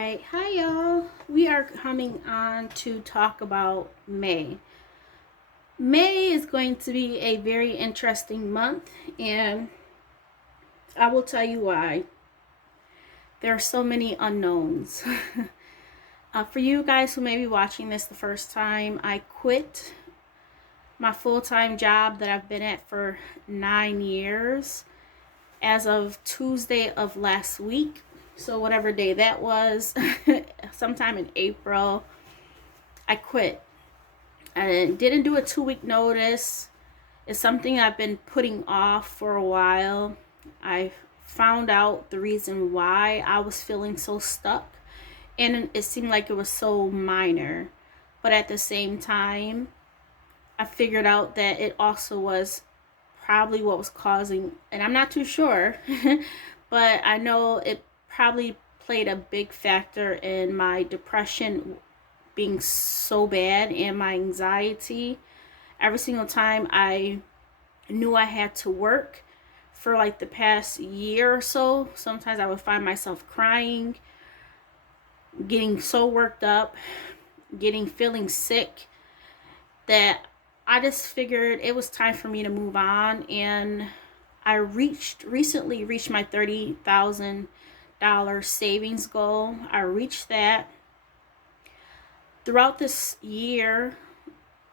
Alright, hi y'all. We are coming on to talk about May. May is going to be a very interesting month, and I will tell you why. There are so many unknowns. For you guys who may be watching this the first time, I quit my full-time job that I've been at for 9 years as of Tuesday of last week. So whatever day that was, sometime in April, I quit. I didn't do a 2-week notice. It's something I've been putting off for a while. I found out the reason why I was feeling so stuck, and it seemed like it was so minor. But at the same time, I figured out that it also was probably what was causing, and I'm not too sure, but I know it probably played a big factor in my depression being so bad and my anxiety. Every single time I knew I had to work for like the past year or so, sometimes I would find myself crying, getting so worked up, feeling sick, that I just figured it was time for me to move on. And I recently reached my $30,000 savings goal. I reached that. Throughout this year,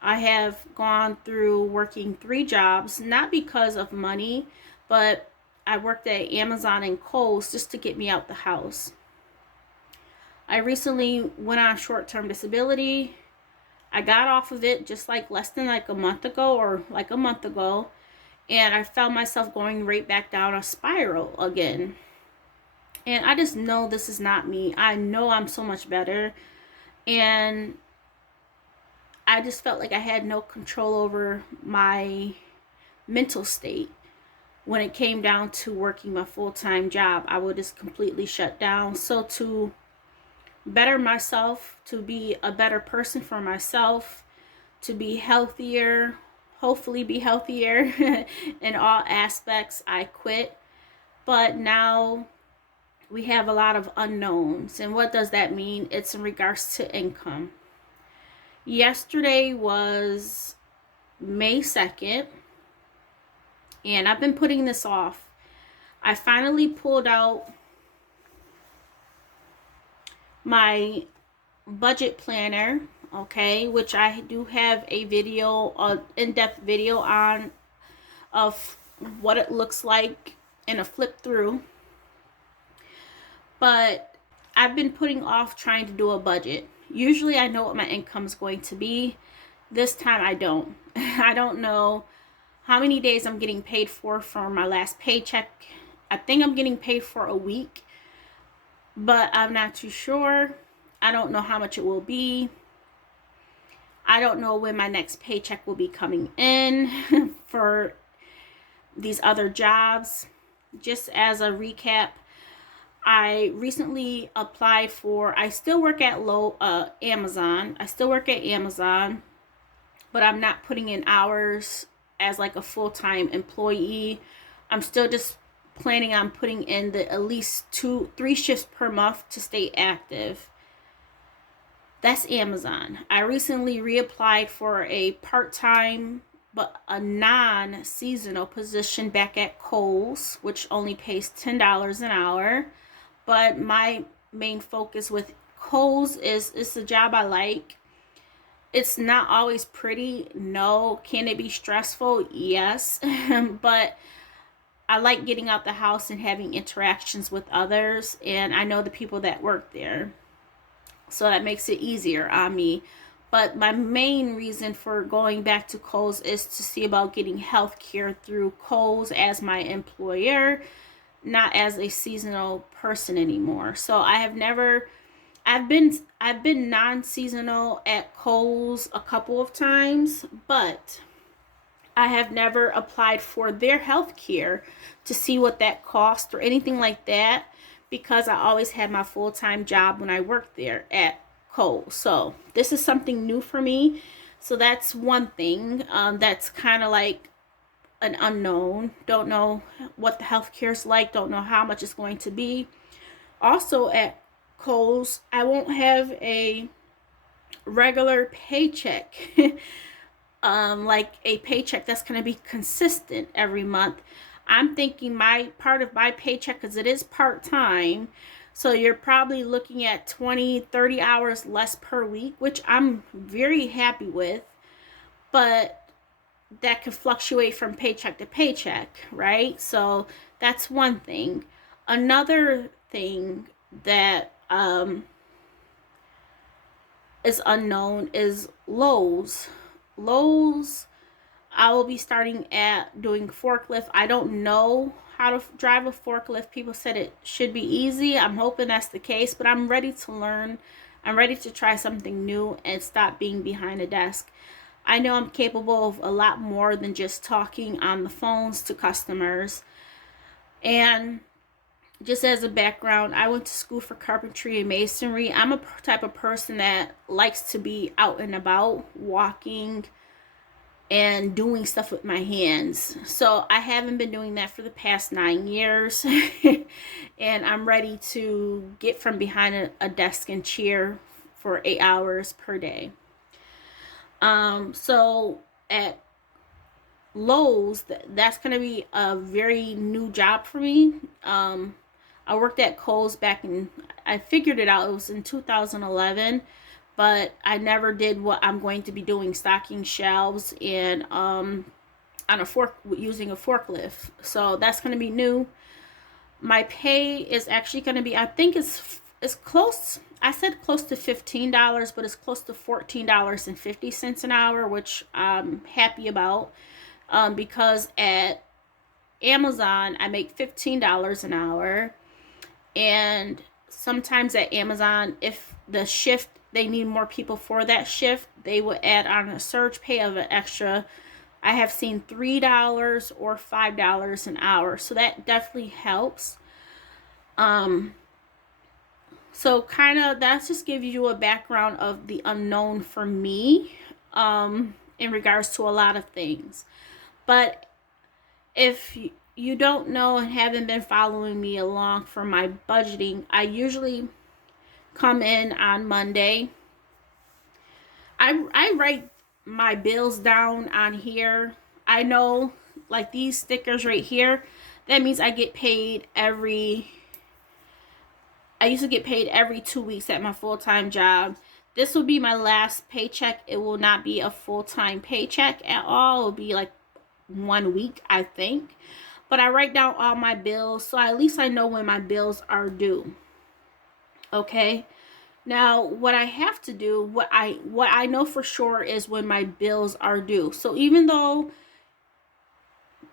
I have gone through working 3 jobs, not because of money, but I worked at Amazon and Kohl's just to get me out the house. I recently went on short-term disability. I got off of it just like less than like a month ago, and I found myself going right back down a spiral again. And I just know this is not me. I know I'm so much better, and I just felt like I had no control over my mental state. When it came down to working my full-time job, I would just completely shut down. So to better myself, to be a better person for myself, to be healthier, hopefully be healthier in all aspects, I quit. But now we have a lot of unknowns. And what does that mean? It's in regards to income. Yesterday was May 2nd, and I've been putting this off. I finally pulled out my budget planner, okay, which I do have a video, in-depth video on, of what it looks like in a flip through. But I've been putting off trying to do a budget. Usually I know what my income is going to be. This time I don't. I don't know how many days I'm getting paid for my last paycheck. I think I'm getting paid for a week, but I'm not too sure. I don't know how much it will be. I don't know when my next paycheck will be coming in for these other jobs. Just as a recap, I recently applied for, I still work at Amazon. I still work at Amazon, but I'm not putting in hours as like a full-time employee. I'm still just planning on putting in the at least 2-3 shifts per month to stay active. That's Amazon. I recently reapplied for a part-time but a non-seasonal position back at Kohl's, which only pays $10 an hour. But my main focus with Kohl's is it's a job I like. It's not always pretty. No. Can it be stressful? Yes. But I like getting out the house and having interactions with others, and I know the people that work there, so that makes it easier on me. But my main reason for going back to Kohl's is to see about getting health care through Kohl's as my employer, not as a seasonal person anymore. So I've been non-seasonal at Kohl's a couple of times, but I have never applied for their health care to see what that cost or anything like that, because I always had my full-time job when I worked there at Kohl's. So this is something new for me. So that's one thing that's kind of like an unknown. Don't know what the health care is like. Don't know how much it's going to be. Also at Kohl's, I won't have a regular paycheck. Like a paycheck that's going to be consistent every month. I'm thinking my part of my paycheck, because it is part-time, so you're probably looking at 20-30 hours less per week, which I'm very happy with, but that could fluctuate from paycheck to paycheck, right? So that's one thing. Another thing that is unknown is Lowe's. Lowe's, I will be starting at doing forklift. I don't know how to drive a forklift. People said it should be easy. I'm hoping that's the case, but I'm ready to learn. I'm ready to try something new and stop being behind a desk. I know I'm capable of a lot more than just talking on the phones to customers. And just as a background, I went to school for carpentry and masonry. I'm a type of person that likes to be out and about, walking and doing stuff with my hands. So I haven't been doing that for the past 9 years. And I'm ready to get from behind a desk and chair for 8 hours per day. So at Lowe's, that's going to be a very new job for me. I worked at Kohl's back in, I figured it out, it was in 2011, but I never did what I'm going to be doing, stocking shelves and on a using a forklift. So that's going to be new. My pay is actually going to be, I think it's close, I said close to $15, but it's close to $14.50 an hour, which I'm happy about, because at Amazon I make $15 an hour, and sometimes at Amazon, if the shift, they need more people for that shift, they will add on a surge pay of an extra, I have seen $3 or $5 an hour, so that definitely helps. So kind of, that's just give you a background of the unknown for me, in regards to a lot of things. But if you don't know and haven't been following me along for my budgeting, I usually come in on Monday. I write my bills down on here. I know, like these stickers right here, that means I get paid I used to get paid every 2 weeks at my full-time job. This will be my last paycheck. It will not be a full-time paycheck at all. It will be like 1 week, I think. But I write down all my bills, so at least I know when my bills are due. Okay? Now, what I have to do, what I know for sure is when my bills are due. So even though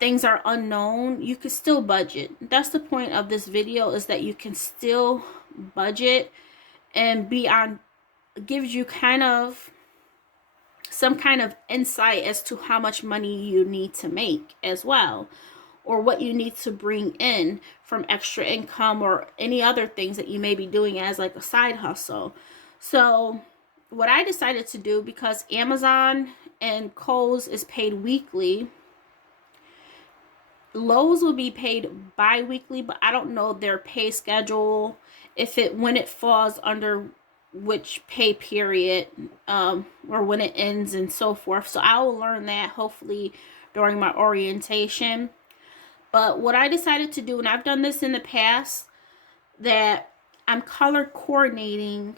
things are unknown, you can still budget. That's the point of this video, is that you can still budget and gives you kind of some kind of insight as to how much money you need to make as well, or what you need to bring in from extra income or any other things that you may be doing as like a side hustle. So what I decided to do, because Amazon and Kohl's is paid weekly, Lowe's will be paid bi-weekly, but I don't know their pay schedule, when it falls under which pay period, or when it ends and so forth. So I will learn that hopefully during my orientation. But what I decided to do, and I've done this in the past, that I'm color coordinating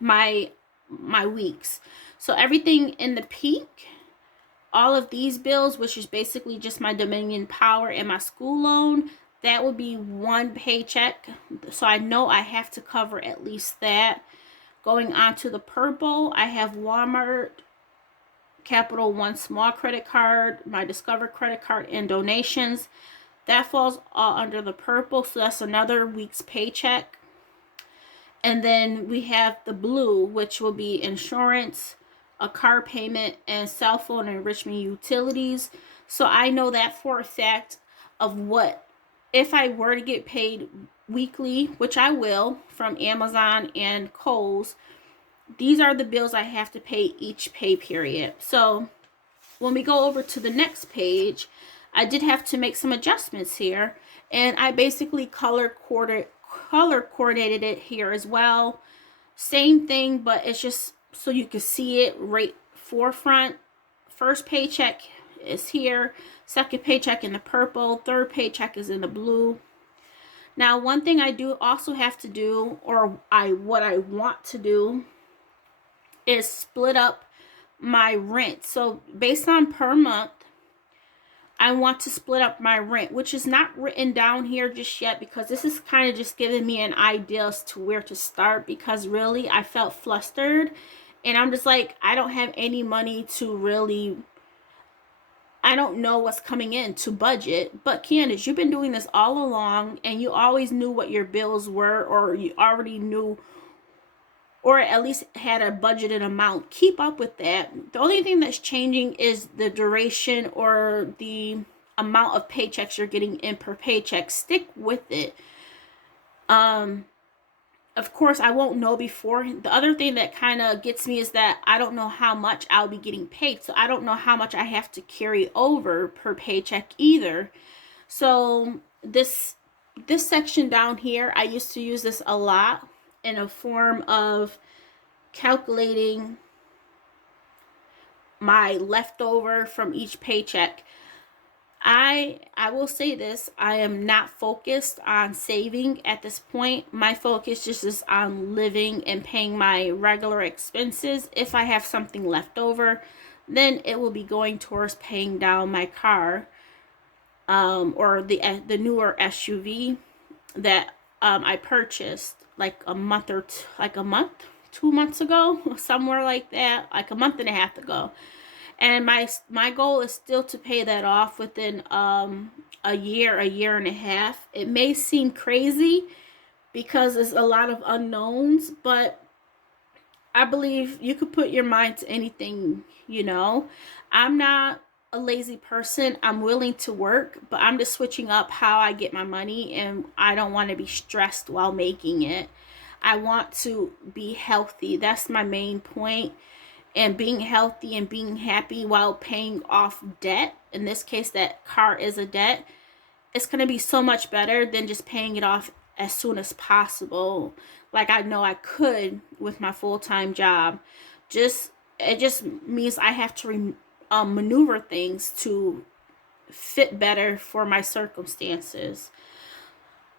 my weeks. So everything in the peak, all of these bills, which is basically just my Dominion Power and my school loan, that would be one paycheck. So I know I have to cover at least that. Going on to the purple, I have Walmart, Capital One small credit card, my Discover credit card, and donations. That falls all under the purple, so that's another week's paycheck. And then we have the blue, which will be insurance, a car payment, and cell phone enrichment utilities. So I know that for a fact of what, if I were to get paid weekly, which I will, from Amazon and Kohl's, these are the bills I have to pay each pay period. So when we go over to the next page, I did have to make some adjustments here, and I basically color color coordinated it here as well. Same thing, but it's just so you can see it right forefront. First paycheck is here, second paycheck in the purple, third paycheck is in the blue. Now, one thing I do also have to do, or what I want to do, is split up my rent. So based on per month, I want to split up my rent, which is not written down here just yet, because this is kind of just giving me an idea as to where to start, because really I felt flustered and I'm just like, I don't have any money to really, I don't know what's coming in to budget. But Candace, you've been doing this all along and you always knew what your bills were, or you already knew, or at least had a budgeted amount. Keep up with that. The only thing that's changing is the duration or the amount of paychecks you're getting in per paycheck. Stick with it. Of course, I won't know before. The other thing that kind of gets me is that I don't know how much I'll be getting paid. So I don't know how much I have to carry over per paycheck either. So this section down here, I used to use this a lot in a form of calculating my leftover from each paycheck. I will say this, I am not focused on saving at this point. My focus just is on living and paying my regular expenses. If I have something left over, then it will be going towards paying down my car, or the newer SUV that I purchased like a month, 2 months ago, somewhere like that, like a month and a half ago. And my goal is still to pay that off within a year and a half. It may seem crazy because there's a lot of unknowns, but I believe you could put your mind to anything, you know. I'm not a lazy person. I'm willing to work, but I'm just switching up how I get my money, and I don't want to be stressed while making it. I want to be healthy. That's my main point. And being healthy and being happy while paying off debt, in this case that car is a debt, it's going to be so much better than just paying it off as soon as possible, like I know I could with my full-time job. It just means I have to maneuver things to fit better for my circumstances.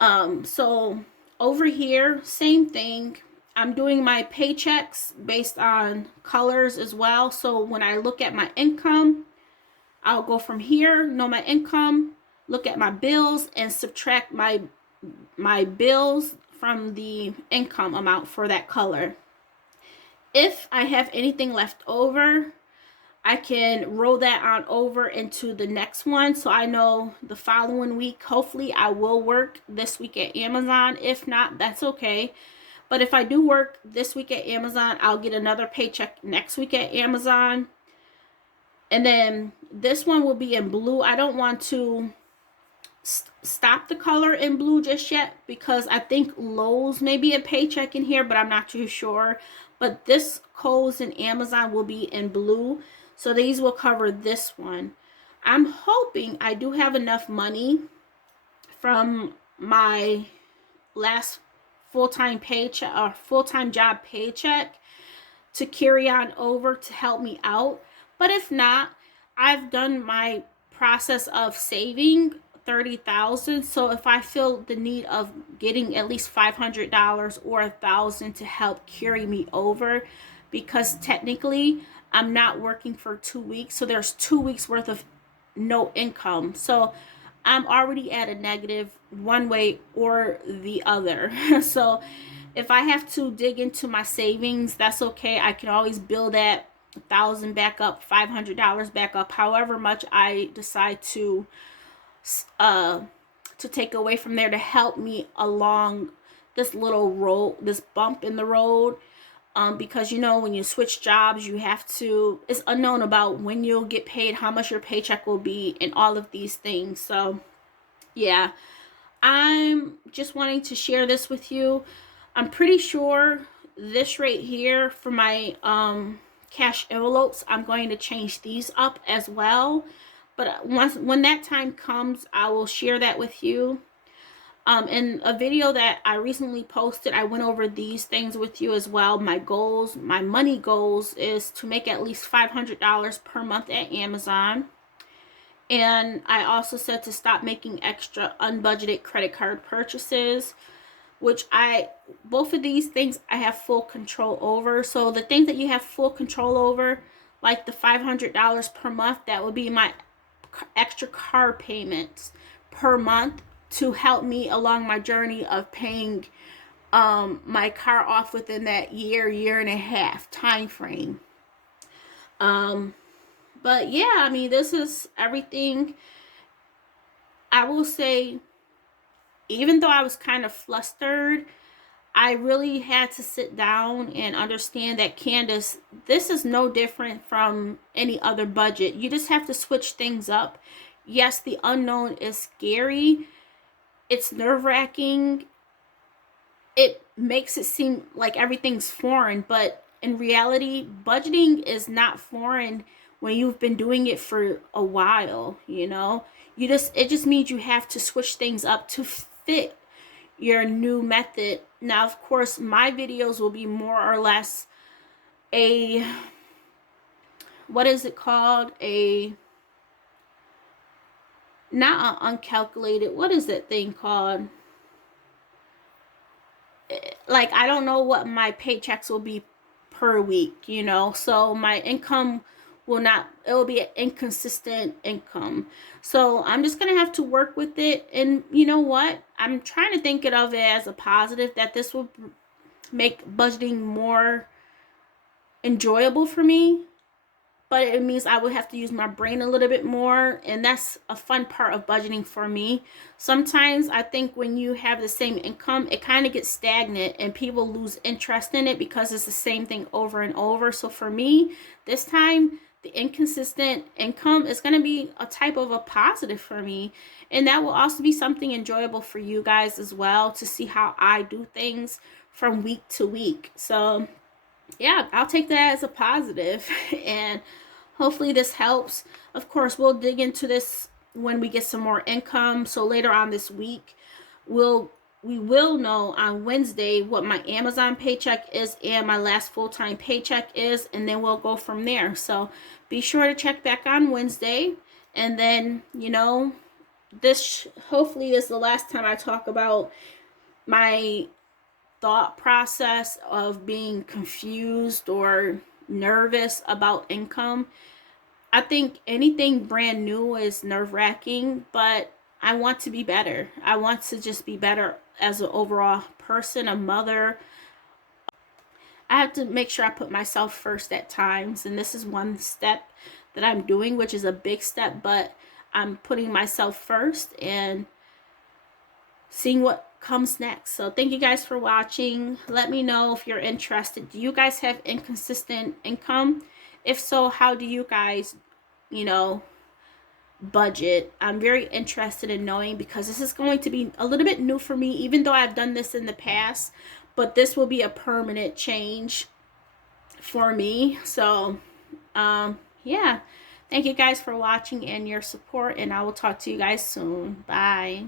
So over here, same thing. I'm doing my paychecks based on colors as well. So when I look at my income, I'll go from here, know my income, look at my bills, and subtract my bills from the income amount for that color. If I have anything left over, I can roll that on over into the next one. So I know the following week, hopefully I will work this week at Amazon. If not, that's okay. But if I do work this week at Amazon, I'll get another paycheck next week at Amazon. And then this one will be in blue. I don't want to stop the color in blue just yet, because I think Lowe's may be a paycheck in here, but I'm not too sure. But this Kohl's and Amazon will be in blue. So these will cover this one. I'm hoping I do have enough money from my last full-time paycheck or full-time job paycheck to carry on over to help me out. But if not, I've done my process of saving $30,000. So if I feel the need of getting at least $500 or $1,000 to help carry me over, because technically I'm not working for 2 weeks, so there's 2 weeks worth of no income. So I'm already at a negative one way or the other. So if I have to dig into my savings, that's okay. I can always build that $1,000 back up, $500 back up, however much I decide to take away from there to help me along this little road, this bump in the road. Because you know, when you switch jobs, you have to, it's unknown about when you'll get paid, how much your paycheck will be, and all of these things. So yeah, I'm just wanting to share this with you. I'm pretty sure this right here for my cash envelopes, I'm going to change these up as well. But when that time comes, I will share that with you. In a video that I recently posted, I went over these things with you as well. My goals, my money goals, is to make at least $500 per month at Amazon. And I also said to stop making extra unbudgeted credit card purchases, which both of these things I have full control over. So the things that you have full control over, like the $500 per month, that would be my extra car payments per month to help me along my journey of paying my car off within that year and a half time frame. But yeah, I mean, this is everything. I will say, even though I was kind of flustered, I really had to sit down and understand that, Candace, this is no different from any other budget. You just have to switch things up. Yes, the unknown is scary. It's nerve-wracking. It makes it seem like everything's foreign, but in reality, budgeting is not foreign when you've been doing it for a while, you know? It just means you have to switch things up to fit your new method. Now, of course, my videos will be more or less what is it called? Not an uncalculated, what is that thing called? Like, I don't know what my paychecks will be per week, you know? So my income it will be an inconsistent income. So I'm just going to have to work with it. And you know what? I'm trying to think of it as a positive, that this will make budgeting more enjoyable for me. But it means I would have to use my brain a little bit more, and that's a fun part of budgeting for me. Sometimes I think when you have the same income, it kind of gets stagnant and people lose interest in it because it's the same thing over and over. So for me, this time, the inconsistent income is going to be a type of a positive for me, and that will also be something enjoyable for you guys as well, to see how I do things from week to week. So yeah, I'll take that as a positive, and hopefully this helps. Of course, we'll dig into this when we get some more income. So later on this week, we will know on Wednesday what my Amazon paycheck is and my last full-time paycheck is, and then we'll go from there. So be sure to check back on Wednesday, and then, you know, this hopefully is the last time I talk about my thought process of being confused or nervous about income. I think anything brand new is nerve-wracking, but I want to be better. I want to just be better as an overall person, a mother. I have to make sure I put myself first at times, and this is one step that I'm doing, which is a big step, but I'm putting myself first and seeing what comes next. So thank you guys for watching. Let me know if you're interested. Do you guys have inconsistent income? If so, how do you guys, you know, budget? I'm very interested in knowing, because this is going to be a little bit new for me, even though I've done this in the past, but this will be a permanent change for me. So yeah, thank you guys for watching and your support, and I will talk to you guys soon. Bye.